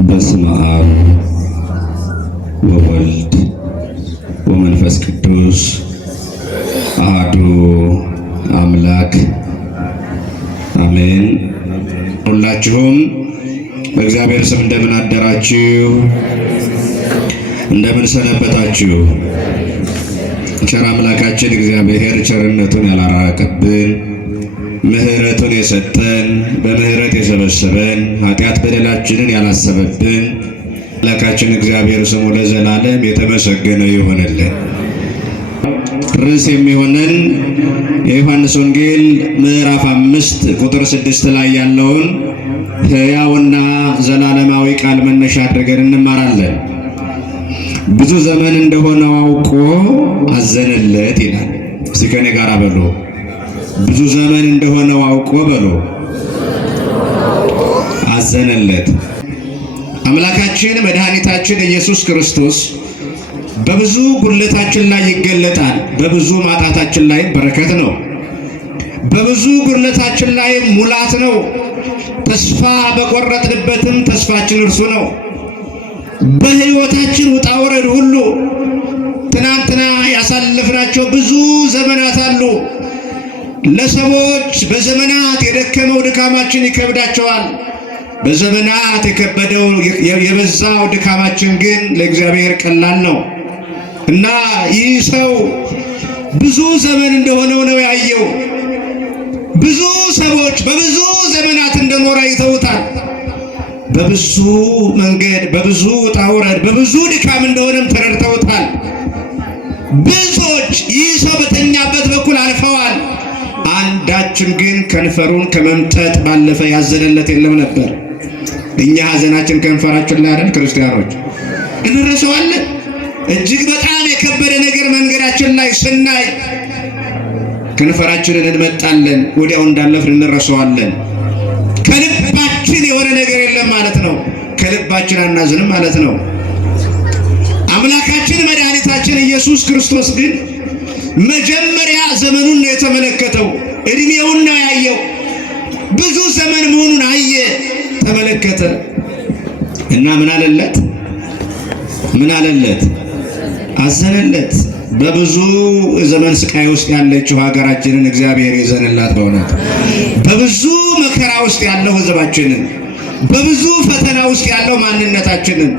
በስመ አብ ወወልድ ወመንፈስ ቅዱስ አሐዱ አምላክ አሜን። ሁላችሁም በእግዚአብሔር ስም እንደምን አደራችሁ? እንደምን ሰነበታችሁ? ቸር አምላካችን እግዚአብሔር ቸርነቱን ያላራቀብን ምሕረቱን የሰጠን በምሕረት የሰበሰበን ኃጢአት በደላችንን ያላሰበብን አምላካችን እግዚአብሔር ስሙ ለዘላለም የተመሰገነ ይሆንልን። ርዕስ የሚሆነን የዮሐንስ ወንጌል ምዕራፍ 5 ቁጥር 6 ላይ ያለውን ሕያውና ዘላለማዊ ቃል መነሻ አድርገን እንማራለን። ብዙ ዘመን እንደሆነው አውቆ አዘነለት ይላል። እስቲ ከኔ ጋር በሉ፣ ብዙ ዘመን እንደሆነው አውቆ በሉ፣ አዘነለት። አምላካችን መድኃኒታችን ኢየሱስ ክርስቶስ በብዙ ጉድለታችን ላይ ይገለጣል። በብዙ ማጣታችን ላይ በረከት ነው። በብዙ ጉድለታችን ላይ ሙላት ነው። ተስፋ በቆረጥንበትም ተስፋችን እርሱ ነው። በሕይወታችን ውጣ ውረድ ሁሉ ትናንትና ያሳለፍናቸው ብዙ ዘመናት አሉ። ለሰዎች በዘመናት የደከመው ድካማችን ይከብዳቸዋል። በዘመናት የከበደው የበዛው ድካማችን ግን ለእግዚአብሔር ቀላል ነው እና ይህ ሰው ብዙ ዘመን እንደሆነው ነው ያየው። ብዙ ሰዎች በብዙ ዘመናት እንደኖረ አይተውታል። በብዙ መንገድ በብዙ ውጣ ውረድ በብዙ ድካም እንደሆነም ተረድተውታል። ብዙዎች ይህ ሰው በተኛበት በኩል አልፈዋል። አንዳችም ግን ከንፈሩን ከመምጠጥ ባለፈ ያዘነለት የለም ነበር። እኛ ሐዘናችን ከንፈራችን ላይ አይደል? ክርስቲያኖች እንረሳዋለን። እጅግ በጣም የከበደ ነገር መንገዳችን ላይ ስናይ ከንፈራችንን እንመጣለን፣ ወዲያው እንዳለፍን እንረሳዋለን። ከልባችን የሆነ ነገር የለም ማለት ነው። ከልባችን አናዝንም ማለት ነው። አምላካችን መድኃኒታችን ኢየሱስ ክርስቶስ ግን መጀመሪያ ዘመኑን ነው የተመለከተው። እድሜውን ነው ያየው። ብዙ ዘመን መሆኑን አየ፣ ተመለከተ እና ምን አለለት? ምን አለለት? አዘነለት። በብዙ ዘመን ስቃይ ውስጥ ያለችው ሀገራችንን እግዚአብሔር ይዘንላት። በእውነት በብዙ መከራ ውስጥ ያለው ሕዝባችንን፣ በብዙ ፈተና ውስጥ ያለው ማንነታችንን፣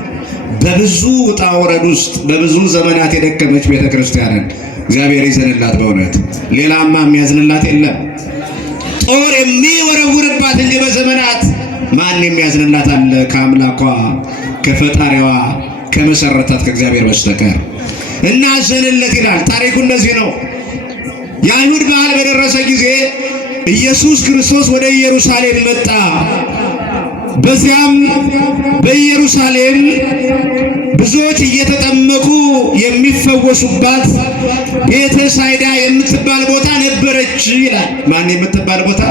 በብዙ ውጣ ውረድ ውስጥ በብዙ ዘመናት የደከመች ቤተክርስቲያንን እግዚአብሔር ይዘንላት። በእውነት ሌላማ የሚያዝንላት የለም። ጦር የሚወረውርባት እንጂ በዘመናት ማን የሚያዝንላት አለ? ከአምላኳ ከፈጣሪዋ ከመሰረታት ከእግዚአብሔር በስተቀር። እና አዘነለት ይላል። ታሪኩ እንደዚህ ነው። የአይሁድ በዓል በደረሰ ጊዜ ኢየሱስ ክርስቶስ ወደ ኢየሩሳሌም መጣ። በዚያም በኢየሩሳሌም ብዙዎች እየተጠመቁ የሚፈወሱባት ቤተ ሳይዳ የምትባል ቦታ ነበረች ይላል። ማን የምትባል ቦታ?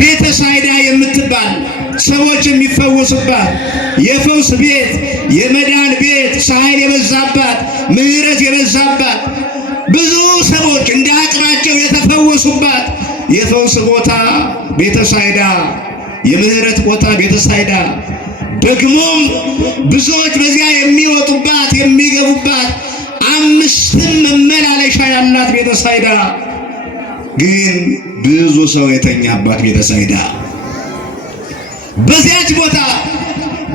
ቤተ ሳይዳ የምትባል ሰዎች የሚፈወሱባት የፈውስ ቤት፣ የመዳን ቤት፣ ኃይል የበዛባት፣ ምሕረት የበዛባት፣ ብዙ ሰዎች እንደ አቅማቸው የተፈወሱባት የፈውስ ቦታ ቤተ ሳይዳ፣ የምሕረት ቦታ ቤተ ሳይዳ፣ ደግሞም ብዙዎች በዚያ የሚወጡባት የሚገቡባት 5 መመላለሻ ያላት ቤተ ሳይዳ፣ ግን ብዙ ሰው የተኛባት ቤተ ሳይዳ። በዚያች ቦታ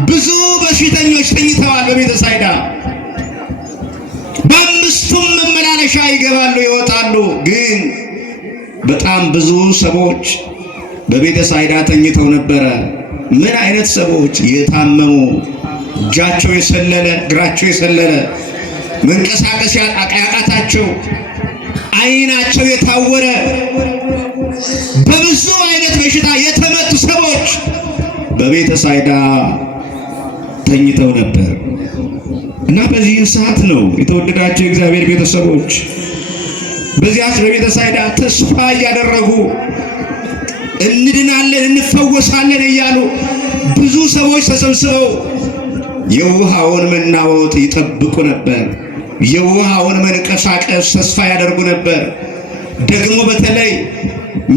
ብዙ በሽተኞች ተኝተዋል። በቤተ ሳይዳ በ5ቱም መመላለሻ ይገባሉ ይወጣሉ። ግን በጣም ብዙ ሰዎች በቤተ ሳይዳ ተኝተው ነበረ። ምን አይነት ሰዎች? የታመሙ፣ እጃቸው የሰለለ፣ እግራቸው የሰለለ፣ መንቀሳቀስ ያቃታቸው፣ ዓይናቸው የታወረ፣ በብዙ አይነት በሽታ የተመቱ ሰዎች በቤተ ሳይዳ ተኝተው ነበር እና በዚህ ሰዓት ነው የተወደዳቸው የእግዚአብሔር ቤተሰቦች በዚያች በቤተ ሳይዳ ተስፋ እያደረጉ እንድናለን እንፈወሳለን እያሉ ብዙ ሰዎች ተሰብስበው የውሃውን መናወጥ ይጠብቁ ነበር። የውሃውን መንቀሳቀስ ተስፋ ያደርጉ ነበር። ደግሞ በተለይ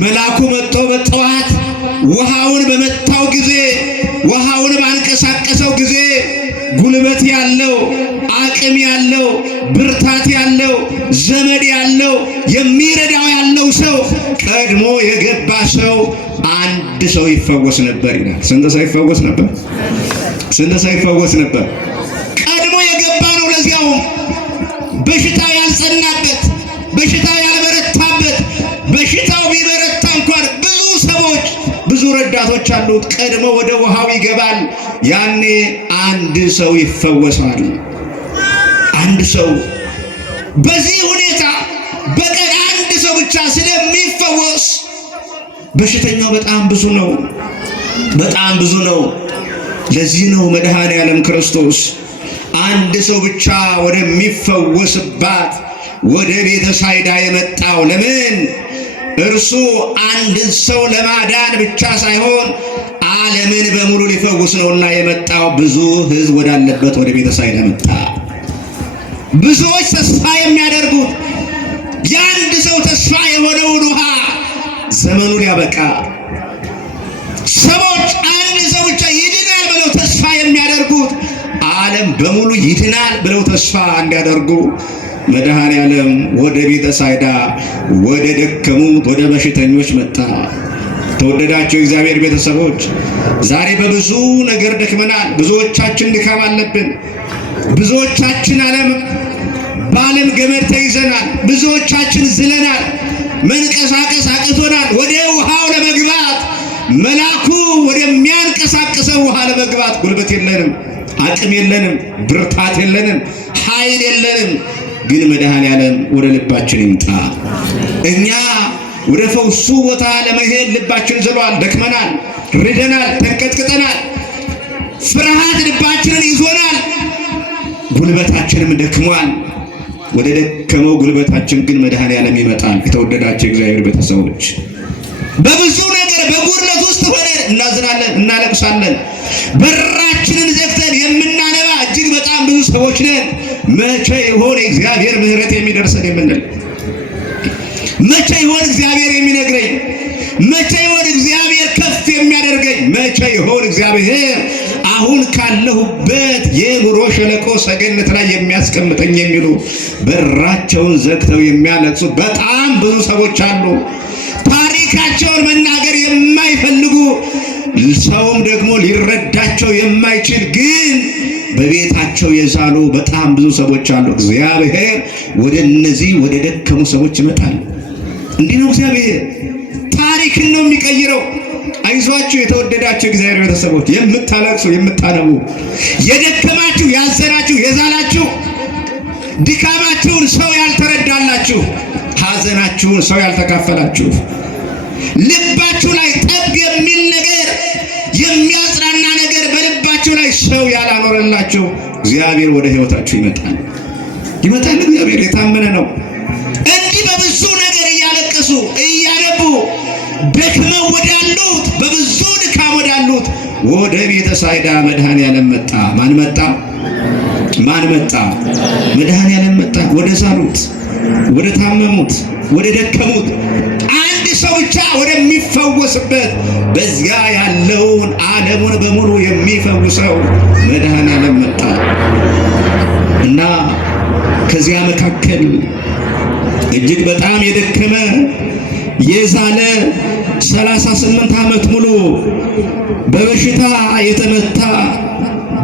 መልአኩ መጥቶ በጠዋት ውሃውን በመታው ጊዜ ውሃውን ባንቀሳቀሰው ጊዜ ጉልበት ያለው አቅም ያለው ብርታት ያለው ዘመድ ያለው የሚረዳው ያለው ሰው ቀድሞ የገባ ሰው አንድ ሰው ይፈወስ ነበር ይላል። ስንት ሰው ይፈወስ ነበር? ስንት ሰው ይፈወስ ነበር? ቀድሞ የገባ ነው። ለዚያው በሽታው ያልጸናበት፣ በሽታው ያልበረታበት፣ በሽታው ቢበረታ እንኳን ብዙ ሰዎች ብዙ ረዳቶች አሉት። ቀድሞ ወደ ውሃው ይገባል። ያኔ አንድ ሰው ይፈወሳል። አንድ ሰው በዚህ ሁኔታ በቀን አንድ ሰው ብቻ ስለሚፈወስ በሽተኛው በጣም ብዙ ነው፣ በጣም ብዙ ነው። ለዚህ ነው መድኃኔ ዓለም ክርስቶስ አንድ ሰው ብቻ ወደሚፈወስባት ወደ ቤተ ሳይዳ የመጣው። ለምን? እርሱ አንድን ሰው ለማዳን ብቻ ሳይሆን ዓለምን በሙሉ ሊፈውስ ነውና የመጣው። ብዙ ሕዝብ ወዳለበት ወደ ቤተ ሳይዳ መጣ። ብዙዎች ተስፋ የሚያደርጉት የአንድ ሰው ተስፋ የሆነውን ውሃ ዘመኑ ሊያበቃ፣ ሰዎች አንድ ሰው ብቻ ይድናል ብለው ተስፋ የሚያደርጉት ዓለም በሙሉ ይድናል ብለው ተስፋ እንዲያደርጉ መድኃኔ ዓለም ወደ ቤተ ሳይዳ ወደ ደከሙት ወደ በሽተኞች መጣ። ተወደዳቸው እግዚአብሔር ቤተሰቦች፣ ዛሬ በብዙ ነገር ደክመናል። ብዙዎቻችን ድካም አለብን። ብዙዎቻችን በዓለም ገመድ ተይዘናል። ብዙዎቻችን ዝለናል። መንቀሳቀስ አቅቶናል። ወደ ውሃው ለመግባት መልአኩ ወደሚያንቀሳቅሰው ውሃ ለመግባት ጉልበት የለንም፣ አቅም የለንም፣ ብርታት የለንም፣ ኃይል የለንም። ግን መድኃኔ ዓለም ወደ ልባችን ይምጣ። እኛ ወደ ፈውሱ ቦታ ለመሄድ ልባችን ዝሏል፣ ደክመናል፣ ርደናል፣ ተንቀጥቅጠናል። ፍርሃት ልባችንን ይዞናል፣ ጉልበታችንም ደክሟል። ወደ ደከመው ጉልበታችን ግን መድኃኔ ዓለም ይመጣል። የተወደዳቸው እግዚአብሔር ቤተሰቦች፣ በብዙ ነገር በጉድለት ውስጥ ሆነን እናዝናለን፣ እናለቅሳለን። በራችንን ዘግተን የምናነባ እጅግ በጣም ብዙ ሰዎች ነን። መቼ ይሆን እግዚአብሔር ምሕረት የሚደርሰን የምንል? መቼ ይሆን እግዚአብሔር የሚነግረኝ? መቼ ይሆን እግዚአብሔር ከፍ የሚያደርገኝ? መቼ ይሆን እግዚአብሔር አሁን ካለሁበት የኑሮ ሸለቆ ሰገነት ላይ የሚያስቀምጠኝ? የሚሉ በራቸውን ዘግተው የሚያለቅሱ በጣም ብዙ ሰዎች አሉ። ታሪካቸውን መናገር የማይፈልጉ ሰውም ደግሞ ሊረዳቸው የማይችል ግን በቤታቸው የዛሉ በጣም ብዙ ሰዎች አሉ። እግዚአብሔር ወደ እነዚህ ወደ ደከሙ ሰዎች ይመጣል። እንዲህ ነው እግዚአብሔር ታሪክን ነው የሚቀይረው። አይዟችሁ የተወደዳችሁ እግዚአብሔር ቤተሰቦች፣ የምታለቅሱ የምታነቡ፣ የደከማችሁ ያዘናችሁ የዛላችሁ፣ ድካማችሁን ሰው ያልተረዳላችሁ፣ ሐዘናችሁን ሰው ያልተካፈላችሁ፣ ልባችሁ ላይ ጠብ የሚል ነገር የሚያጽናና ነገር በልባችሁ ላይ ሰው ያላኖረላችሁ እግዚአብሔር ወደ ሕይወታችሁ ይመጣል። ይመጣል። እግዚአብሔር የታመነ ነው። እንዲህ በብዙ ነገር እያለቀሱ እያነቡ ደክመው ወዳሉት በብዙ ድካም ወዳሉት ወደ ቤተ ሳይዳ መድኃኔ ዓለም መጣ። ማን መጣ? ማን መጣ? መድኃኔ ዓለም መጣ። ወደ ዛሉት፣ ወደ ታመሙት፣ ወደ ደከሙት አንድ ሰው ብቻ ወደሚፈወስበት በዚያ ያለውን ዓለሙን በሙሉ የሚፈውሰው መድኃኔ ዓለም መጣ እና ከዚያ መካከል እጅግ በጣም የደከመ የዛለ 38 ዓመት ሙሉ በበሽታ የተመታ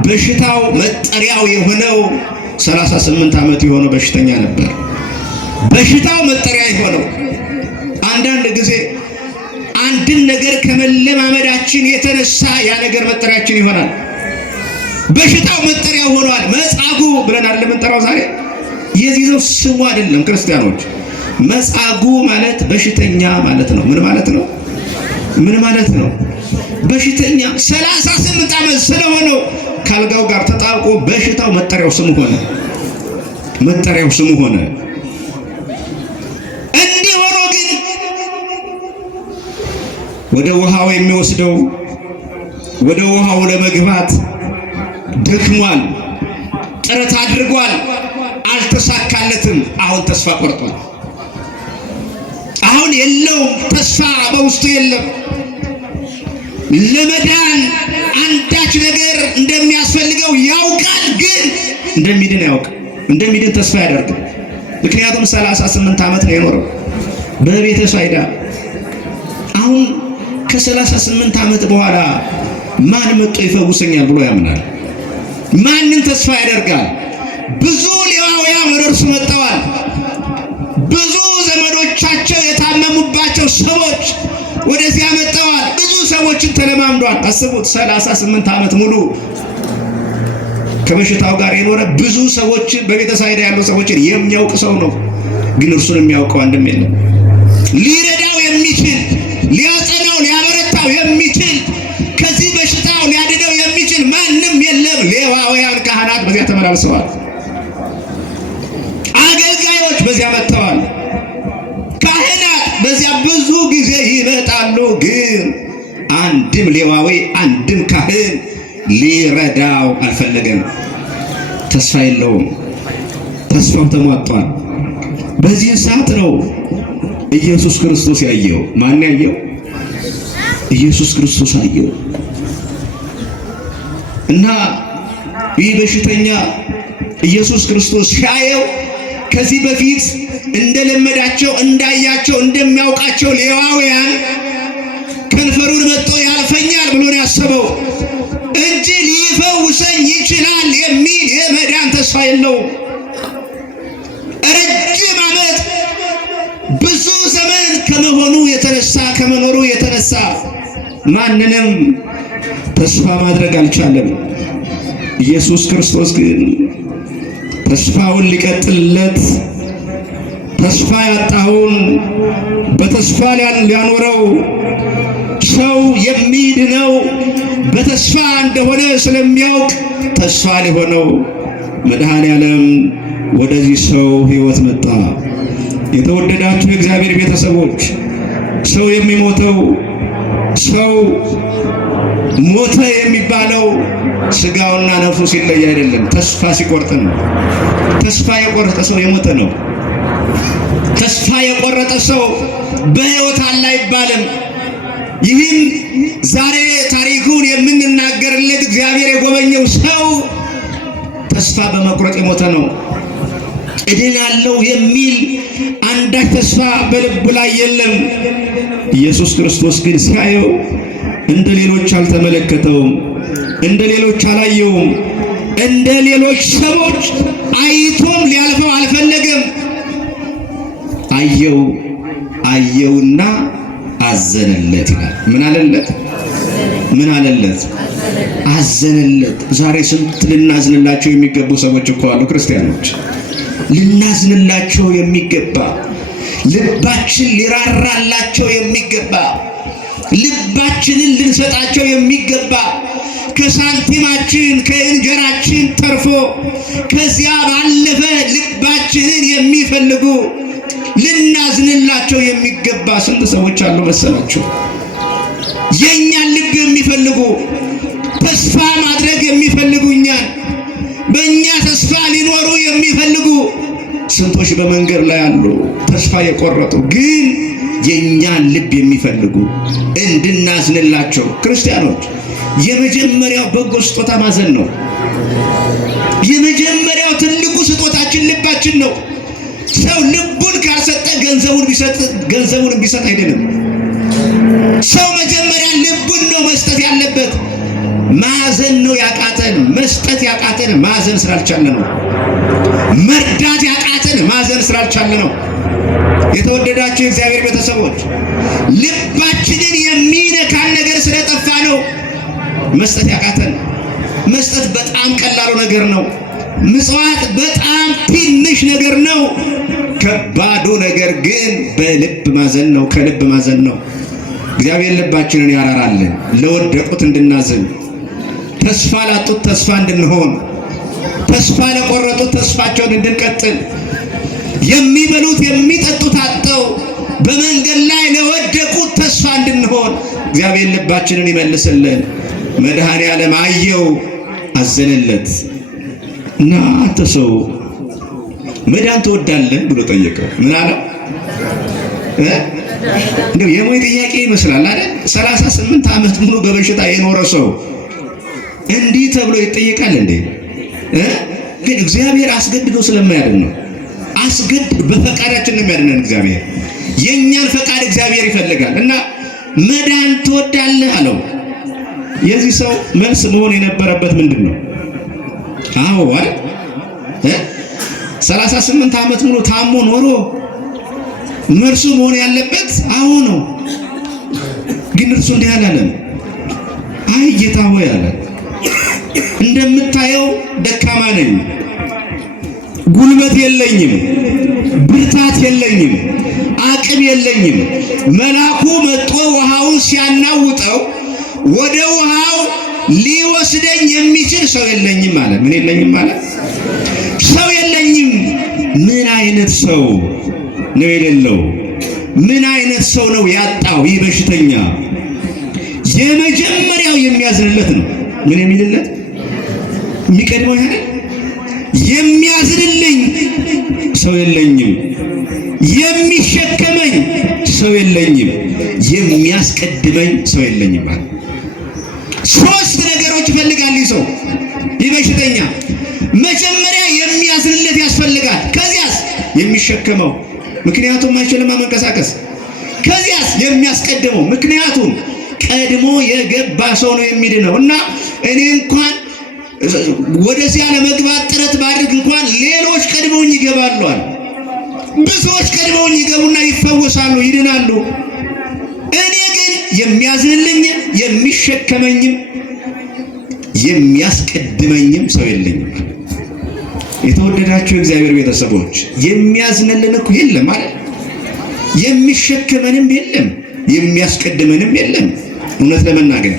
በሽታው መጠሪያው የሆነው 38 ዓመት የሆነው በሽተኛ ነበር። በሽታው መጠሪያ የሆነው አንዳንድ ጊዜ አንድን ነገር ከመለማመዳችን የተነሳ ያ ነገር መጠሪያችን ይሆናል። በሽታው መጠሪያ ሆኗል። መጻጉዕ ብለን አይደለም የምንጠራው ዛሬ። የዚህ ሰው ስሙ አይደለም ክርስቲያኖች። መጻጉዕ ማለት በሽተኛ ማለት ነው። ምን ማለት ነው? ምን ማለት ነው? በሽተኛ 38 ዓመት ስለሆነው ካልጋው ጋር ተጣብቆ በሽታው መጠሪያው ስሙ ሆነ። መጠሪያው ስሙ ሆነ። እንዲህ ሆኖ ግን ወደ ውሃው የሚወስደው ወደ ውሃው ለመግባት ደክሟል፣ ጥረት አድርጓል፣ አልተሳካለትም። አሁን ተስፋ ቆርጧል። አሁን የለውም፣ ተስፋ በውስጡ የለም። ለመዳን አንዳች ነገር እንደሚያስፈልገው ያውቃል። ግን እንደሚድን ያውቅ እንደሚድን ተስፋ ያደርጋል። ምክንያቱም 38 ዓመት ነው የኖረው በቤተ ሳይዳ። አሁን ከ38 ዓመት በኋላ ማን መጥቶ ይፈውሰኛል ብሎ ያምናል? ማንን ተስፋ ያደርጋል? ብዙ ሌዋውያን ወደ እርሱ መጥተዋል። ብዙ ዘመዶቻቸው የታመሙባቸው ሰዎች ወደዚያ መጥተዋል። ብዙ ሰዎችን ተለማምዷል። አስቡት 38 ዓመት ሙሉ ከበሽታው ጋር የኖረ ብዙ ሰዎችን በቤተ ሳይዳ ያሉ ሰዎችን የሚያውቅ ሰው ነው። ግን እርሱን የሚያውቀው አንድም የለም። ሊረዳው የሚችል ሊያጸናው ሊያበረታው የሚችል ከዚህ በሽታው ሊያድነው የሚችል ማንም የለም። ሌዋውያን ካህናት በዚያ ተመላልሰዋል። አገልጋዮች በዚያ መጥተዋል። ካህናት በዚያ ብዙ ጊዜ ይመጣሉ። ግን አንድም ሌዋዊ አንድም ካህን ሊረዳው አልፈለገም። ተስፋ የለውም። ተስፋው ተሟጧል። በዚህ ሰዓት ነው ኢየሱስ ክርስቶስ ያየው። ማን ያየው? ኢየሱስ ክርስቶስ አየው። እና ይህ በሽተኛ ኢየሱስ ክርስቶስ ሲያየው ከዚህ በፊት እንደለመዳቸው እንዳያቸው እንደሚያውቃቸው ሌዋውያን ከንፈሩን መጥቶ ያልፈኛል ብሎ ነው ያሰበው እንጂ ሊፈውሰኝ ይችላል የሚል የመዳን ተስፋ የለውም። ረጅም ዓመት ብዙ ዘመን ከመኖሩ የተነሳ ማንንም ተስፋ ማድረግ አልቻለም። ኢየሱስ ክርስቶስ ግን ተስፋውን ሊቀጥልለት ተስፋ ያጣውን በተስፋ ሊያኖረው ሰው የሚድነው በተስፋ እንደሆነ ስለሚያውቅ ተስፋ ሊሆነው መድኃኔዓለም ወደዚህ ሰው ሕይወት መጣ። የተወደዳችሁ የእግዚአብሔር ቤተሰቦች ሰው የሚሞተው ሰው ሞተ የሚባለው ስጋውና ነፍሱ ሲለይ አይደለም፣ ተስፋ ሲቆርጥ ነው። ተስፋ የቆረጠ ሰው የሞተ ነው። ተስፋ የቆረጠ ሰው በሕይወት አለ አይባልም። ይህም ዛሬ ታሪኩን የምንናገርለት እግዚአብሔር የጎበኘው ሰው ተስፋ በመቁረጥ የሞተ ነው። እድናለሁ የሚል አንዳች ተስፋ በልቡ ላይ የለም። ኢየሱስ ክርስቶስ ግን ሲያየው እንደ ሌሎች አልተመለከተውም፣ እንደ ሌሎች አላየውም። እንደ ሌሎች ሰዎች አይቶም ሊያልፈው አልፈለገም። አየውና አዘነለት ይላል። ምን አለለት? ምን አለለት? አዘነለት። ዛሬ ስንት ልናዝንላቸው የሚገቡ ሰዎች እኮ አሉ ክርስቲያኖች። ልናዝንላቸው የሚገባ ልባችን ሊራራላቸው የሚገባ ልባችንን ልንሰጣቸው የሚገባ ከሳንቲማችን ከእንጀራችን ተርፎ ከዚያ ባለፈ ልባችንን የሚፈልጉ ልናዝንላቸው የሚገባ ስንት ሰዎች አሉ መሰላችሁ? የእኛን ልብ የሚፈልጉ ተስፋ ማድረግ የሚፈልጉ እኛን በእኛ ተስፋ ሊኖሩ የሚፈልጉ ስንቶች በመንገድ ላይ አሉ። ተስፋ የቆረጡ ግን የእኛን ልብ የሚፈልጉ እንድናዝንላቸው። ክርስቲያኖች የመጀመሪያው በጎ ስጦታ ማዘን ነው። የመጀመሪያው ትልቁ ስጦታችን ልባችን ነው። ሰው ልቡን ካልሰጠ ገንዘቡን ቢሰጥ አይደለም። ሰው መጀመሪያ ልቡን ነው መስጠት ያለበት። ማዘን ነው ያቃተን። መስጠት ያቃተን ማዘን ስላልቻለ ነው። መርዳት ያቃተን ማዘን ስላልቻለ ነው። የተወደዳችሁ የእግዚአብሔር ቤተሰቦች ልባችንን የሚነካን ነገር ስለጠፋ ነው መስጠት ያቃተን። መስጠት በጣም ቀላሉ ነገር ነው። ምጽዋት በጣም ትንሽ ነገር ነው። ከባዱ ነገር ግን በልብ ማዘን ነው፣ ከልብ ማዘን ነው። እግዚአብሔር ልባችንን ያራራልን፣ ለወደቁት እንድናዝን፣ ተስፋ ላጡት ተስፋ እንድንሆን፣ ተስፋ ለቆረጡት ተስፋቸውን እንድንቀጥል፣ የሚበሉት የሚጠጡት አጥተው በመንገድ ላይ ለወደቁት ተስፋ እንድንሆን እግዚአብሔር ልባችንን ይመልስልን። መድኃኔዓለም አየው፣ አዘነለት እና አንተ ሰው መዳን ትወዳለህ ብሎ ጠየቀው። ምን አለ? እንደው የሞት ጥያቄ ይመስላል አይደል? 38 ዓመት ሙሉ በበሽታ የኖረ ሰው እንዲህ ተብሎ ይጠየቃል እንዴ? ግን እግዚአብሔር አስገድዶ ስለማያድን ነው። በፈቃዳችን ነው የሚያድነን እግዚአብሔር። የኛን ፈቃድ እግዚአብሔር ይፈልጋል እና መዳን ትወዳለህ አለው። የዚህ ሰው መልስ መሆን የነበረበት ምንድን ነው? አዎ አይደል? 38 ዓመት ሙሉ ታሞ ኖሮ መልሱ መሆን ያለበት አዎ ነው። ግን እርሱ እንዲህ አላለም። አይ ጌታ ሆይ አለ፣ እንደምታየው ደካማ ነኝ፣ ጉልበት የለኝም፣ ብርታት የለኝም፣ አቅም የለኝም። መልአኩ መጥቶ ውሃውን ሲያናውጠው ወደ ውሃው ሊወስደኝ የሚችል ሰው የለኝም አለ። ምን የለኝም ማለት? ሰው የለኝም። ምን አይነት ሰው ነው የሌለው? ምን አይነት ሰው ነው ያጣው? ይህ በሽተኛ የመጀመሪያው የሚያዝንለት ነው። ምን የሚልለት? የሚቀድመው ያለ የሚያዝንልኝ ሰው የለኝም፣ የሚሸከመኝ ሰው የለኝም፣ የሚያስቀድመኝ ሰው የለኝም ማለት። ሶስት ነገሮች ይፈልጋል ሰው ይህ በሽተኛ። መጀመሪያ የሚያዝንለት ያስፈልጋል። ከዚያስ የሚሸከመው፣ ምክንያቱም አይችልም መንቀሳቀስ። ከዚያስ የሚያስቀድመው፣ ምክንያቱም ቀድሞ የገባ ሰው ነው የሚድነው። እና እኔ እንኳን ወደዚያ ለመግባት ጥረት ባድርግ እንኳን ሌሎች ቀድመውኝ ይገባሉ አለ። ብዙዎች ቀድመውኝ ይገቡና ይፈወሳሉ፣ ይድናሉ። እኔ ግን የሚያዝንልኝ የሚሸከመኝም የሚያስቀድመኝም ሰው የለኝም። የተወደዳችሁ እግዚአብሔር ቤተሰቦች የሚያዝንልን እኮ የለም ማለት፣ የሚሸከመንም የለም፣ የሚያስቀድመንም የለም። እውነት ለመናገር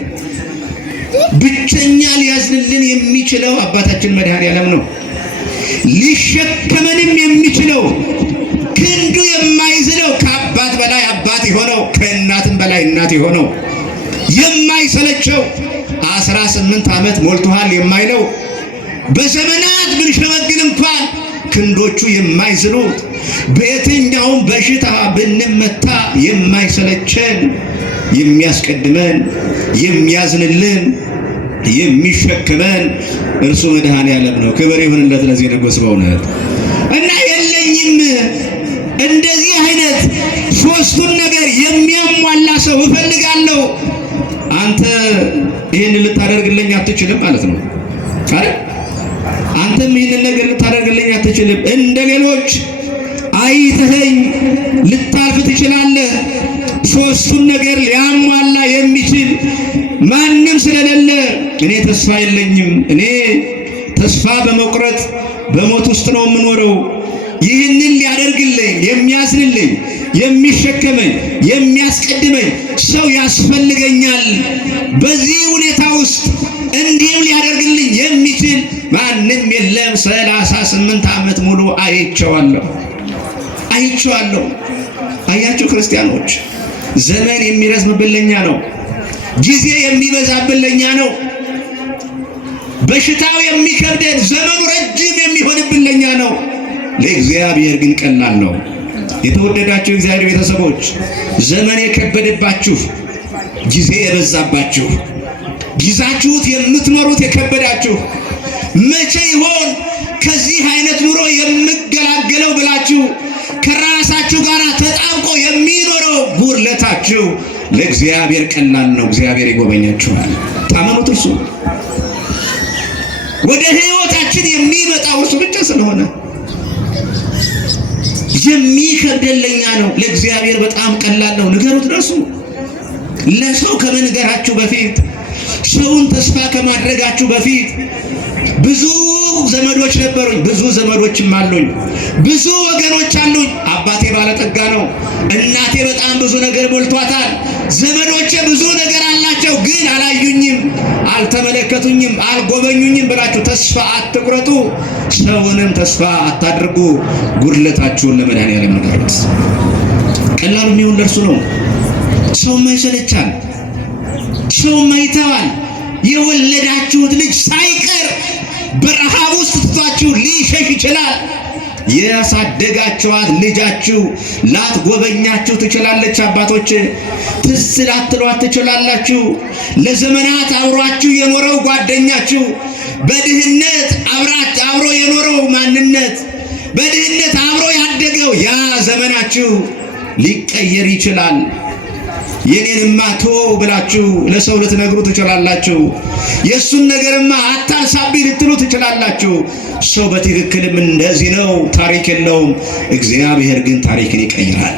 ብቸኛ ሊያዝንልን የሚችለው አባታችን መድኃኔዓለም ነው። ሊሸከመንም የሚችለው ክንዱ የማይዝለው ከአባት በላይ አባት የሆነው ከእናትም በላይ እናት የሆነው የማይሰለቸው 18 ዓመት ሞልቶሃል የማይለው በዘመናት ብንሸመግል እንኳን ክንዶቹ የማይዝሉት በየትኛውም በሽታ ብንመታ የማይሰለቸን የሚያስቀድመን የሚያዝንልን የሚሸከመን እርሱ መድኃኔዓለም ነው። ክብር ይሁንለት ለዚህ ንጉሥ በእውነት። እና የለኝም እንደዚህ አይነት ሶስቱን ነገር የሚያሟላ ሰው እፈልጋለሁ። አንተ ይህን ልታደርግልኝ አትችልም ማለት ነው አይደል? አንተም ይህንን ነገር ልታደርግልኝ አትችልም። እንደ ሌሎች አይተኸኝ ልታልፍ ትችላለህ። ሶስቱን ነገር ሊያሟላ የሚችል ማንም ስለሌለ እኔ ተስፋ የለኝም። እኔ ተስፋ በመቁረጥ በሞት ውስጥ ነው የምኖረው። ይህንን ሊያደርግልኝ የሚያዝንልኝ የሚሸከመኝ የሚያስቀድመኝ ሰው ያስፈልገኛል። በዚህ ሁኔታ ውስጥ እንዲህም ሊያደርግልኝ የሚችል ማንም የለም። 38 ዓመት ሙሉ አይቼዋለሁ። አያችሁ ክርስቲያኖች፣ ዘመን የሚረዝምብን ለኛ ነው። ጊዜ የሚበዛብን ለኛ ነው። በሽታው የሚከብደን ዘመኑ ረጅም የሚሆንብን ለኛ ነው። ለእግዚአብሔር ግን ቀላል ነው። የተወደዳችሁ እግዚአብሔር ቤተሰቦች፣ ዘመን የከበደባችሁ፣ ጊዜ የበዛባችሁ፣ ጊዜያችሁት የምትኖሩት የከበዳችሁ፣ መቼ ይሆን ከዚህ አይነት ኑሮ የምገላገለው ብላችሁ ከራሳችሁ ጋር ተጣብቆ የሚኖረው ጉድለታችሁ ለእግዚአብሔር ቀላል ነው። እግዚአብሔር ይጎበኛችኋል። ታመኑት። እርሱ ወደ ሕይወታችን የሚመጣው እርሱ ብቻ ስለሆነ የሚከብደን ለኛ ነው። ለእግዚአብሔር በጣም ቀላል ነው። ንገሩት ለእርሱ። ለሰው ከመንገራችሁ በፊት፣ ሰውን ተስፋ ከማድረጋችሁ በፊት ብዙ ዘመዶች ነበሩኝ፣ ብዙ ዘመዶችም አሉኝ፣ ብዙ ወገኖች አሉኝ። አባቴ ባለጠጋ ነው፣ እናቴ በጣም ብዙ ነገር ሞልቷታል፣ ዘመዶቼ ብዙ ነገር አላቸው፣ ግን አላዩኝም፣ አልተመለከቱኝም፣ አልጎበኙኝም ብላችሁ ተስፋ አትቁረጡ። ሰውንም ተስፋ አታድርጉ። ጉድለታችሁን ለመድኃኔዓለም ንገሩት። ቀላሉ የሚሆን ለእርሱ ነው። ሰውም አይሰለቻል፣ ሰውም አይተዋል። የወለዳችሁት ልጅ ሳይቀር በረሃብ ውስጥ ትቷችሁ ሊሸሽ ይችላል። ያሳደጋችኋት ልጃችሁ ላትጎበኛችሁ ትችላለች። አባቶች ትዝ ላትሏት ትችላላችሁ። ለዘመናት አብሯችሁ የኖረው ጓደኛችሁ፣ በድህነት አብሮ የኖረው ማንነት፣ በድህነት አብሮ ያደገው ያ ዘመናችሁ ሊቀየር ይችላል። የኔንማ ተወው ብላችሁ ለሰው ልትነግሩ ትችላላችሁ። የሱን ነገርማ አታንሳብኝ ልትሉ ትችላላችሁ። ሰው በትክክልም እንደዚህ ነው፣ ታሪክ የለውም። እግዚአብሔር ግን ታሪክን ይቀይራል።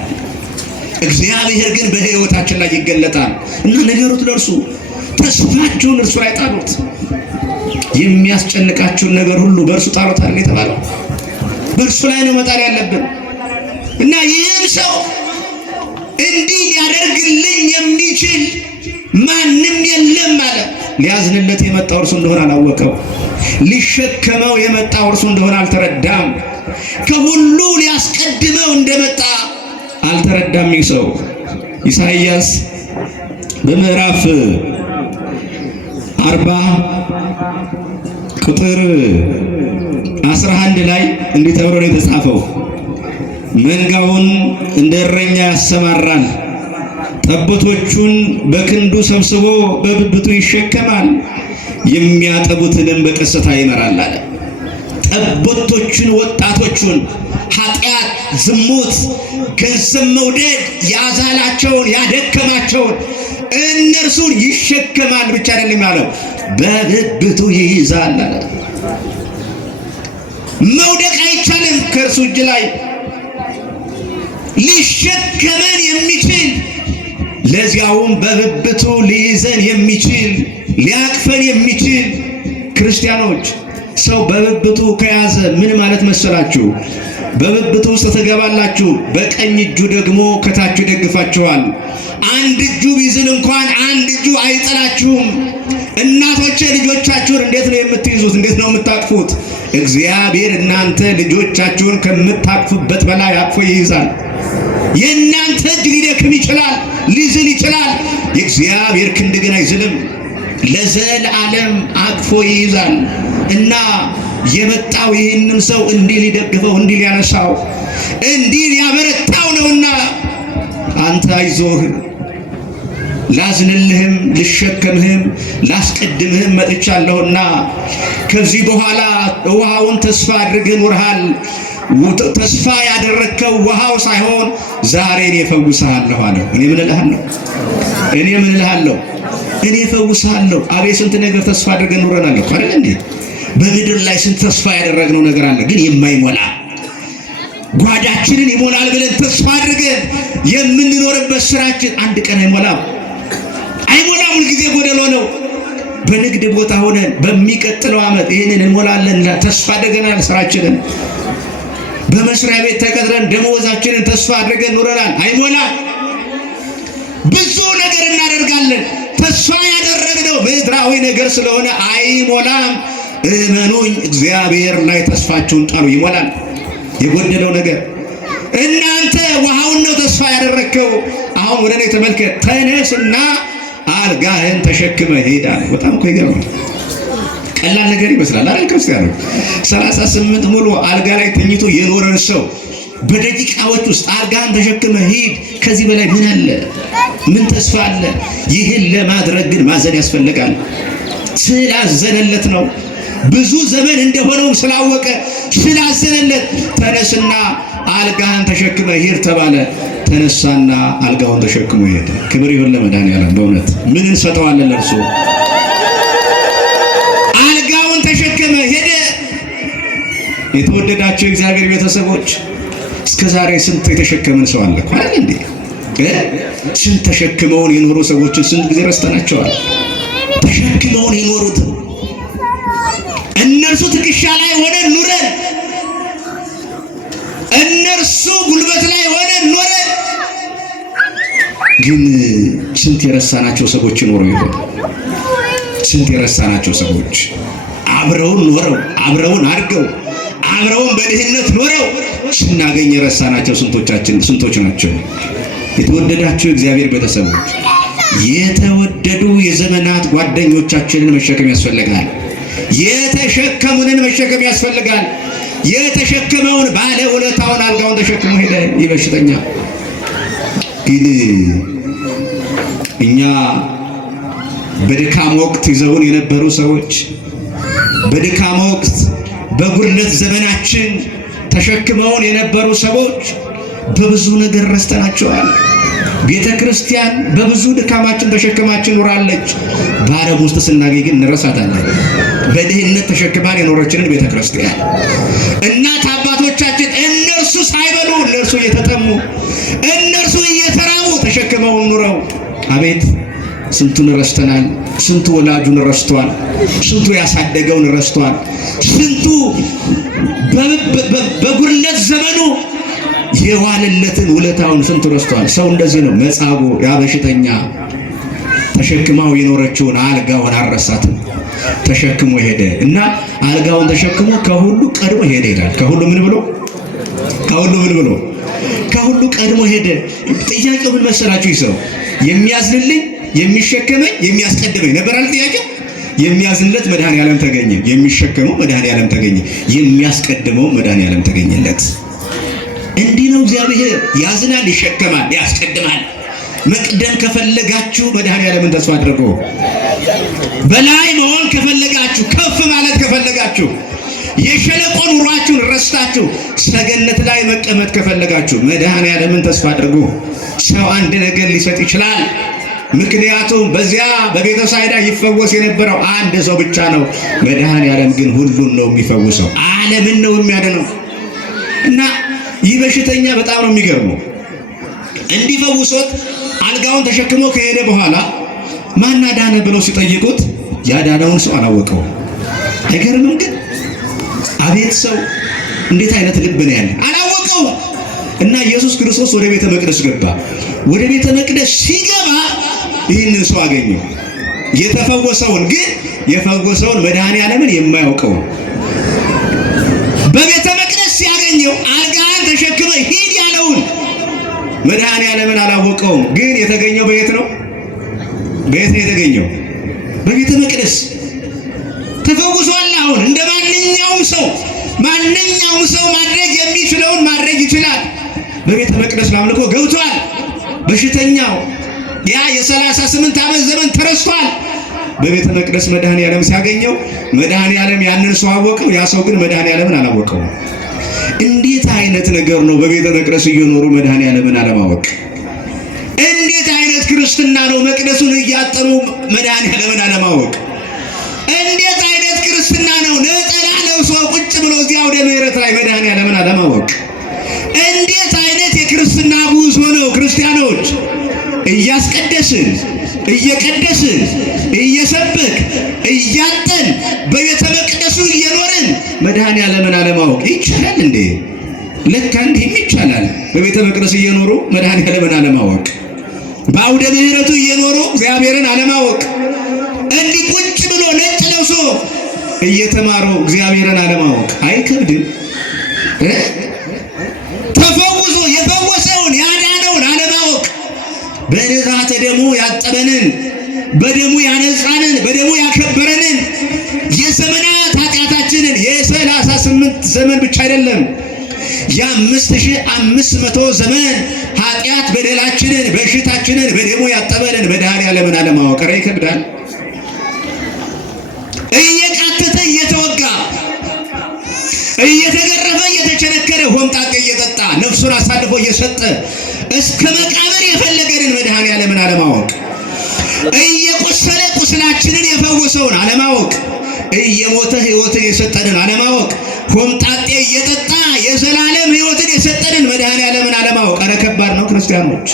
እግዚአብሔር ግን በሕይወታችን ላይ ይገለጣል እና ነገሩት ለእርሱ፣ ተስፋችሁን እርሱ ላይ ጣሉት። የሚያስጨንቃችሁን ነገር ሁሉ በእርሱ ጣሉት አይደል የተባለው? በእርሱ ላይ ነው መጣል ያለብን እና ይህም ሰው እንዲህ ሊያደርግልኝ የሚችል ማንም የለም ማለት። ሊያዝንለት የመጣው እርሱ እንደሆነ አላወቀው። ሊሸከመው የመጣው እርሱ እንደሆነ አልተረዳም። ከሁሉ ሊያስቀድመው እንደመጣ አልተረዳም። ይህ ሰው ኢሳይያስ በምዕራፍ 40 ቁጥር 11 ላይ እንዲህ ተብሎ ነው የተጻፈው። መንጋውን እንደ እረኛ ያሰማራል፣ ጠቦቶቹን በክንዱ ሰብስቦ በብብቱ ይሸከማል፣ የሚያጠቡትንም በቀስታ ይመራል አለ። ጠቦቶቹን፣ ወጣቶቹን ኃጢአት፣ ዝሙት፣ ገንዘብ መውደድ ያዛላቸውን ያደከማቸውን እነርሱን ይሸከማል ብቻ አይደለም ያለው፣ በብብቱ ይይዛል አለ። መውደቅ አይቻልም ከእርሱ እጅ ላይ። ሊሸከመን የሚችል ለዚያውም በብብቱ ሊይዘን የሚችል ሊያቅፈን የሚችል ክርስቲያኖች፣ ሰው በብብቱ ከያዘ ምን ማለት መሰላችሁ? በብብቱ ውስጥ ትገባላችሁ፣ በቀኝ እጁ ደግሞ ከታች ይደግፋችኋል። አንድ እጁ ቢዝን እንኳን አንድ እጁ አይጥላችሁም። እናቶቼ ልጆቻችሁን እንዴት ነው የምትይዙት? እንዴት ነው የምታቅፉት? እግዚአብሔር እናንተ ልጆቻችሁን ከምታቅፉበት በላይ አቅፎ ይይዛል። የእናንተ እጅ ሊደክም ይችላል፣ ሊዝል ይችላል። የእግዚአብሔር ክንድ ግን አይዝልም፣ ለዘላለም አቅፎ ይይዛል እና የመጣው ይህንን ሰው እንዲህ ሊደግፈው፣ እንዲህ ሊያነሳው፣ እንዲህ ሊያበረታው ነውና አንተ አይዞህ፣ ላዝንልህም፣ ልሸከምህም፣ ላስቀድምህም መጥቻለሁና ከዚህ በኋላ ውሃውን ተስፋ አድርገህ ኖርሃል። ተስፋ ያደረግከው ውሃው ሳይሆን ዛሬ እኔ እፈውስሃለሁ አለ። እኔ ምን እልሃለሁ? እኔ እፈውስሃለሁ። አቤት ስንት ነገር ተስፋ አድርገን ኖረናል እኮ አይደል እንዴ? በምድር ላይ ስንት ተስፋ ያደረግነው ነገር አለ፣ ግን የማይሞላ ጓዳችንን ይሞላል ብለን ተስፋ አድርገን የምንኖርበት ስራችን አንድ ቀን አይሞላም። ሁልጊዜ ጎደሎ ነው። በንግድ ቦታ ሆነን በሚቀጥለው ዓመት ይህንን እንሞላለን ተስፋ አድርገናል ስራችንን። በመስሪያ ቤት ተቀጥረን ደመወዛችንን ተስፋ አድርገን ኖረናል፣ አይሞላም። ብዙ ነገር እናደርጋለን፣ ተስፋ ያደረግነው ምድራዊ ነገር ስለሆነ አይሞላም። እመኑኝ፣ እግዚአብሔር ላይ ተስፋችሁን ጣሉ፣ ይሞላል። የጎደለው ነገር እናንተ ውሃውን ነው ተስፋ ያደረግከው። አሁን ወደ እኔ ተመልከት፣ ተነስና አልጋህን ተሸክመ ሄዳል። በጣም እኮ ይገርማል። ቀላል ነገር ይመስላል አይደል? ክርስቲያኖች 38 ሙሉ አልጋ ላይ ተኝቶ የኖረን ሰው በደቂቃዎች ውስጥ አልጋህን ተሸክመ ሂድ፣ ከዚህ በላይ ምን አለ? ምን ተስፋ አለ? ይህን ለማድረግ ግን ማዘን ያስፈልጋል። ስላዘነለት ነው። ብዙ ዘመን እንደሆነው ስላወቀ ስላዘነለት ተነስና አልጋህን ተሸክመ ሂድ ተባለ። ተነሳና አልጋውን ተሸክሞ ሄደ። ክብር ይሁን ለመድኃኒዓለም። በእውነት ምን እንሰጠዋለን ለእርሱ? አልጋውን ተሸክመ ሄደ። የተወደዳቸው የእግዚአብሔር ቤተሰቦች እስከ ዛሬ ስንት የተሸከመን ሰው አለ አይደል እንዴ? ስንት ተሸክመውን የኖሩ ሰዎችን ስንት ጊዜ ረስተናቸዋል። ተሸክመውን የኖሩትን እነርሱ ትከሻ ላይ ሆነን ኑረን፣ እነርሱ ጉልበት ላይ ሆነን ኖረን፣ ግን ስንት የረሳናቸው ሰዎች ይኖሩ ይሆን? ስንት የረሳናቸው ሰዎች አብረውን ኖረው አብረውን አድገው አብረውን በድህነት ኖረው ስናገኝ የረሳናቸው ስንቶች ናቸው? የተወደዳችሁ እግዚአብሔር ቤተሰቦች፣ የተወደዱ የዘመናት ጓደኞቻችንን መሸከም ያስፈልጋል። የተሸከሙንን መሸከም ያስፈልጋል። የተሸከመውን ባለ ውለታውን አልጋውን ተሸክሞ ሄደ። ይበሽተኛ ግን እኛ በድካም ወቅት ይዘውን የነበሩ ሰዎች በድካም ወቅት በጉድለት ዘመናችን ተሸክመውን የነበሩ ሰዎች በብዙ ነገር ረስተናቸዋል። ቤተ ክርስቲያን በብዙ ድካማችን ተሸክማችን ኖራለች። በዓለም ውስጥ ስናገኝ ግን እንረሳታለን። በድህነት ተሸክማን የኖረችንን ቤተ ክርስቲያን እናት አባቶቻችን እነርሱ ሳይበሉ እነርሱ እየተጠሙ እነርሱ እየተራቡ ተሸክመውን ኑረው አቤት ስንቱን ረስተናል። ስንቱ ወላጁን ረስቷል። ስንቱ ያሳደገውን ረስቷል። ስንቱ በጉድለት ዘመኑ የዋለለትን ውለታውን ስንቱ ረስቷል። ሰው እንደዚህ ነው። መጻጉዕ ያ በሽተኛ ተሸክማው የኖረችውን አልጋውን አልረሳትም። ተሸክሞ ሄደ እና አልጋውን ተሸክሞ ከሁሉ ቀድሞ ሄደ ይላል። ከሁሉ ቀድሞ ሄደ። ጥያቄው ምን መሰላችሁ? ይሰው የሚያዝንልኝ የሚሸከመኝ የሚያስቀድመኝ ነበር አይደል ጥያቄው? የሚያዝንለት መድኃኔዓለም ተገኘ፣ የሚሸከመው መድኃኔዓለም ተገኘ፣ የሚያስቀድመው መድኃኔዓለም ተገኘለት። እንዲህ ነው እግዚአብሔር። ያዝናል፣ ይሸከማል፣ ያስቀድማል። መቅደም ከፈለጋችሁ መድኃኔዓለምን ተስፋ አድርጎ፣ በላይ መሆን ከፈለጋችሁ፣ ከፍ ማለት ከፈለጋችሁ፣ የሸለቆ ኑሯችሁን ረስታችሁ ሰገነት ላይ መቀመጥ ከፈለጋችሁ መድኃኔዓለምን ተስፋ አድርጎ። ሰው አንድ ነገር ሊሰጥ ይችላል። ምክንያቱም በዚያ በቤተ ሳይዳ ይፈወስ የነበረው አንድ ሰው ብቻ ነው። መድኃኔዓለም ግን ሁሉን ነው የሚፈውሰው፣ ዓለምን ነው የሚያድነው። እና ይህ በሽተኛ በጣም ነው የሚገርመው። እንዲፈውሶት አልጋውን ተሸክሞ ከሄደ በኋላ ማን አዳነ ብለው ሲጠይቁት ያዳነውን ሰው አላወቀው። አይገርምም? ግን አቤት ሰው እንዴት አይነት ልብ ነው ያለ! አላወቀው። እና ኢየሱስ ክርስቶስ ወደ ቤተ መቅደስ ገባ። ወደ ቤተ መቅደስ ሲገባ ይህንን ሰው አገኘው። የተፈወሰውን ግን የፈወሰውን መድኃኔዓለምን የማያውቀው በቤተ መቅደስ ሲያገኘው አልጋን ተሸክመ ሂድ ያለውን መድኃኔዓለምን አላወቀውም። ግን የተገኘው በየት ነው? በየት ነው የተገኘው? በቤተ መቅደስ ተፈውሷል። አሁን እንደ ማንኛውም ሰው ማድረግ የሚችለውን ማድረግ ይችላል። በቤተ መቅደስ ለአምልኮ ገብቷል። በሽተኛው ያ የ38 ዓመት ዘመን ተረስቷል። በቤተ መቅደስ መድኃኔዓለም ሲያገኘው መድኃኔዓለም ያንን ሰው አወቀው። ያ ሰው ግን መድኃኔዓለምን አላወቀውም። እንዴት አይነት ነገር ነው! በቤተ መቅደስ እየኖሩ መድኃኔዓለምን አለማወቅ! እንዴት አይነት ክርስትና ነው! መቅደሱን እያጠኑ መድኃኔዓለምን አለማወቅ! እንዴት አይነት ክርስትና ነው! ነጠላ ለብሶ ቁጭ ብሎ እዚያ ወደ ምሕረት ላይ መድኃኔዓለምን አለማወቅ! እንዴት አይነት የክርስትና ጉዞ ነው! ክርስቲያኖች እያስቀደስን እየቀደስን እየሰበክ እያጠን በቤተ መቅደሱ እየኖርን መድኃኔዓለምን አለማወቅ ይቻላል እንዴ? ለካ እንዲህም ይቻላል። በቤተ መቅደስ እየኖሩ መድኃኔዓለምን አለማወቅ፣ በአውደ ምሕረቱ እየኖሩ እግዚአብሔርን አለማወቅ፣ እንዲህ ቁጭ ብሎ ነጭ ለብሶ እየተማሩ እግዚአብሔርን አለማወቅ አይከብድም? ተፈውሶ የፈወሰውን ያዳነውን አለማወቅ፣ በንጽሐተ ደሙ ያጠበንን፣ በደሙ ያነጻንን፣ በደሙ ያከበረንን፣ የዘመናት ኃጢአታችንን የ38 ዘመን ብቻ አይደለም የ5500 ዘመን ኃጢአት በደላችንን በሽታችንን በደሙ ያጠበንን መድኃኔዓለምን አለማወቅ ኧረ ይከብዳል። እየቃተተ እየተወጋ እየተገረፈ እየተቸነከረ ሆምጣጤ እየጠጣ ነፍሱን አሳልፎ እየሰጠ እስከ መቃብር የፈለገንን መድኃኔዓለምን አለማወቅ፣ እየቆሰለ ቁስላችንን የፈወሰውን አለማወቅ፣ እየሞተ ሕይወትን የሰጠንን አለማወቅ፣ ሆምጣጤ እየጠጣ የዘላለም ሕይወትን የሰጠንን መድኃኔዓለምን አለማወቅ ኧረ ከባድ ነው ክርስቲያኖች።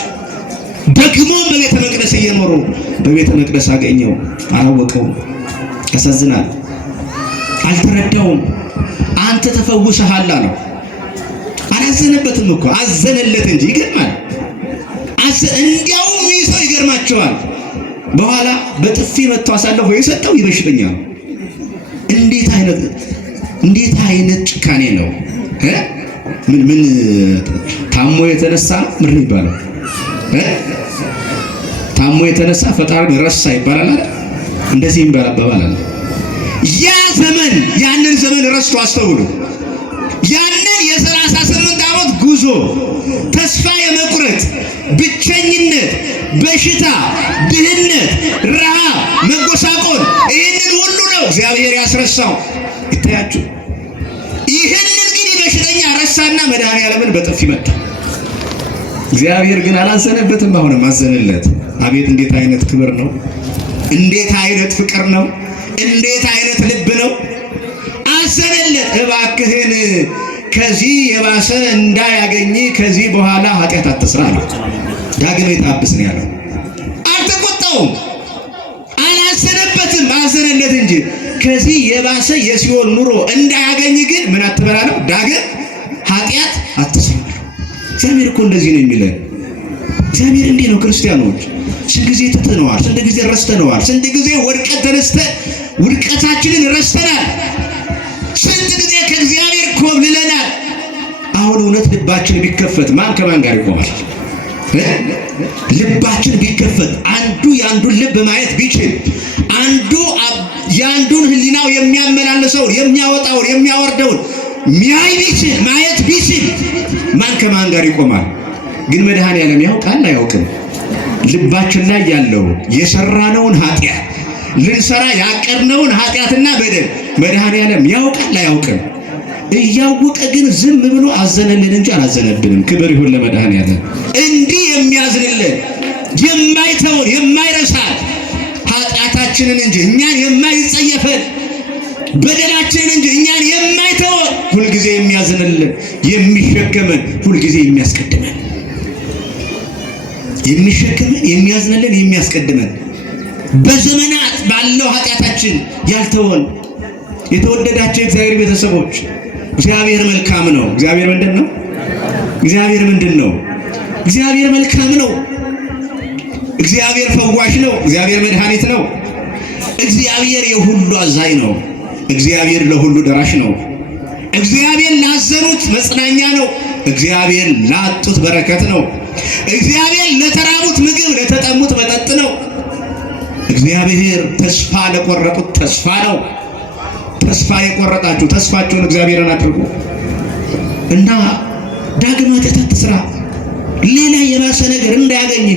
ደግሞ በቤተ መቅደስ እየኖሩ በቤተ መቅደስ አገኘው፣ አላወቀውም። ያሳዝናል። አልተረዳውም። አንተ ተፈውሰሃል አለው። አላዘነበትም እኮ አዘነለት እንጂ። ይገርማል። እንዲያውም ይህ ሰው ይገርማቸዋል። በኋላ በጥፊ መጥቶ አሳልፎ የሰጠው ይበሽተኛ ነው። እንዴት አይነት ጭካኔ ነው! ምን ታሞ የተነሳ ምን ይባላል? ታሞ የተነሳ ፈጣሪን ረሳ ይባላል አይደል? እንደዚህ ይባላል። ያንን ዘመን ረስቶ አስተውሉ። ጉዞ፣ ተስፋ የመቁረጥ ብቸኝነት፣ በሽታ፣ ድህነት፣ ረሃብ፣ መጎሳቆል ይህንን ሁሉ ነው እግዚአብሔር ያስረሳው። ይታያችሁ። ይህንን ግን በሽተኛ ረሳና መድኃኔዓለምን በጥፊ መታ። እግዚአብሔር ግን አላዘነበትም። አሁንም አዘነለት። አቤት እንዴት አይነት ክብር ነው! እንዴት አይነት ፍቅር ነው! እንዴት አይነት ልብ ነው! አዘነለት። እባክህን ከዚህ የባሰ እንዳያገኝ ከዚህ በኋላ ኃጢአት አትስራ አለው። ዳግም የታብስ ነው ያለው። አልተቆጣውም፣ አላዘነበትም። አዘነለት እንጂ ከዚህ የባሰ የሲኦል ኑሮ እንዳያገኝ ግን ምን አትበላ ነው? ዳግም ኃጢአት አትስራ። እግዚአብሔር እኮ እንደዚህ ነው የሚለን። እግዚአብሔር እንዲህ ነው። ክርስቲያኖች ስንት ጊዜ ትተነዋል፣ ስንት ጊዜ ረስተነዋል፣ ስንት ጊዜ ወድቀት ተነስተን ውድቀታችንን ረስተናል፣ ስንት ጊዜ ከእግዚአብሔር ኮብልለናል። አሁን እውነት ልባችን ቢከፈት ማን ከማን ጋር ይቆማል? ልባችን ቢከፈት አንዱ የአንዱን ልብ ማየት ቢችል፣ አንዱ የአንዱን ሕሊናው የሚያመላልሰውን የሚያወጣውን የሚያወርደውን ሚያይ ቢችል ማየት ቢችል ማን ከማን ጋር ይቆማል? ግን መድኃኔዓለም ያውቃል አያውቅም? ልባችን ላይ ያለው የሰራነውን ኃጢአት ልንሰራ ያቀርነውን ኃጢአትና በደል መድኃኔዓለም ያውቃል አያውቅም? እያወቀ ግን ዝም ብሎ አዘነልን እንጂ አላዘነብንም። ክብር ይሁን ለመድኃኔዓለም። እንዲህ የሚያዝንልን የማይተውን የማይረሳን ኃጢአታችንን እንጂ እኛን የማይጸየፈን በደላችንን እንጂ እኛን የማይተወን ሁልጊዜ የሚያዝንልን የሚሸከመን ሁልጊዜ የሚያስቀድመን የሚያዝንልን የሚያስቀድመን በዘመናት ባለው ኃጢአታችን ያልተወን የተወደዳቸው እግዚአብሔር ቤተሰቦች እግዚአብሔር መልካም ነው። እግዚአብሔር ምንድን ነው? እግዚአብሔር ምንድን ነው? እግዚአብሔር መልካም ነው። እግዚአብሔር ፈዋሽ ነው። እግዚአብሔር መድኃኒት ነው። እግዚአብሔር የሁሉ አዛኝ ነው። እግዚአብሔር ለሁሉ ደራሽ ነው። እግዚአብሔር ላዘኑት መጽናኛ ነው። እግዚአብሔር ላጡት በረከት ነው። እግዚአብሔር ለተራቡት ምግብ፣ ለተጠሙት መጠጥ ነው። እግዚአብሔር ተስፋ ለቆረጡት ተስፋ ነው። ተስፋ የቆረጣችሁ ተስፋችሁን እግዚአብሔርን አድርጉ እና ዳግም ኃጢአት አትስራ። ሌላ የባሰ ነገር እንዳያገኝ።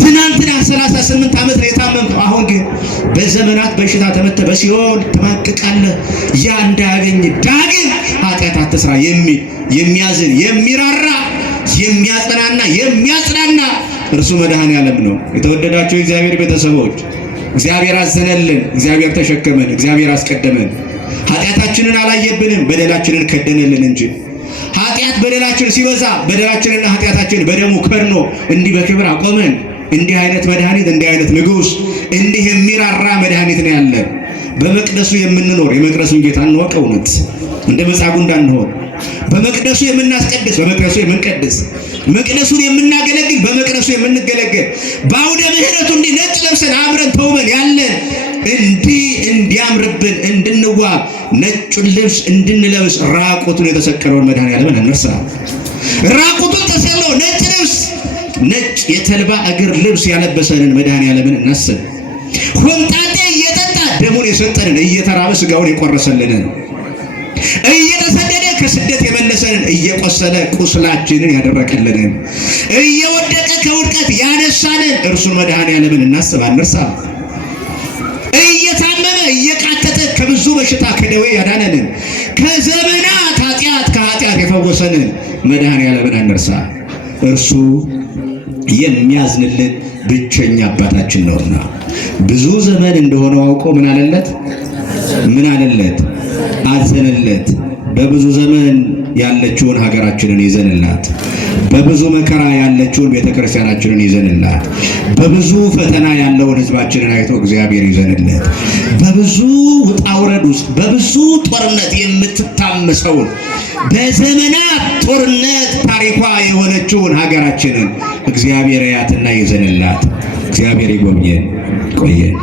ትናንትና 38 ዓመት ነው የታመምከው። አሁን ግን በዘመናት በሽታ ተመተ በሲኦል ትማቅቃለህ። ያ እንዳያገኝ ዳግም ኃጢአት አትስራ የሚል የሚያዝን የሚራራ የሚያጽናና የሚያጽናና እርሱ መድኃኔዓለም ነው። የተወደዳቸው የእግዚአብሔር ቤተሰቦች እግዚአብሔር አዘነልን፣ እግዚአብሔር ተሸከመን፣ እግዚአብሔር አስቀደመን። ኃጢአታችንን አላየብንም፣ በደላችንን ከደነልን እንጂ ኃጢአት በደላችን ሲበዛ በደላችንና ኃጢአታችን በደሙ ከድኖ እንዲህ በክብር አቆመን። እንዲህ አይነት መድኃኒት፣ እንዲህ አይነት ንጉሥ፣ እንዲህ የሚራራ መድኃኒት ነው ያለን። በመቅደሱ የምንኖር የመቅደሱን ጌታ እንወቅ። እውነት እንደ መጻጉዕ እንዳንሆን በመቅደሱ የምናስቀድስ በመቅደሱ የምንቀድስ መቅደሱን የምናገለግል በመቅደሱ የምንገለገል በአውደ ምሕረቱ እንዲህ ነጭ ለብሰን አምረን ተውበን ያለን እንዲህ እንዲያምርብን እንድንዋብ ነጩን ልብስ እንድንለብስ ራቁቱን የተሰቀለውን መድኃኔዓለምን እንርሳ። ራቁቱን ተሰቅሎ ነጭ ልብስ ነጭ የተልባ እግር ልብስ ያለበሰንን መድኃኔዓለምን እናስብ። ሆምጣጤ እየጠጣ ደሙን የሰጠንን እየተራበ ሥጋውን የቆረሰልንን እየተሰደደ ከስደት የመለሰንን እየቆሰለ ቁስላችንን ያደረቀልንን እየወደቀ ከውድቀት ያነሳንን እርሱን መድኃኔዓለምን እናስብ አንርሳ። እየታመመ እየቃተተ ከብዙ በሽታ ከደዌ ያዳነንን ከዘመናት ከኃጢአት የፈወሰንን መድኃኔዓለምን አንርሳ። እርሱ የሚያዝንልን ብቸኛ አባታችን ነውና ብዙ ዘመን እንደሆነው አውቆ ምን አለለት? አዘነለት። በብዙ ዘመን ያለችውን ሀገራችንን ይዘንላት፣ በብዙ መከራ ያለችውን ቤተክርስቲያናችንን ይዘንላት፣ በብዙ ፈተና ያለውን ሕዝባችንን አይቶ እግዚአብሔር ይዘንለት፣ በብዙ ውጣ ውረድ ውስጥ በብዙ ጦርነት የምትታመሰውን በዘመናት ጦርነት ታሪኳ የሆነችውን ሀገራችንን እግዚአብሔር ያያትና ይዘንላት። እግዚአብሔር ይጎብኘን። ቆየን።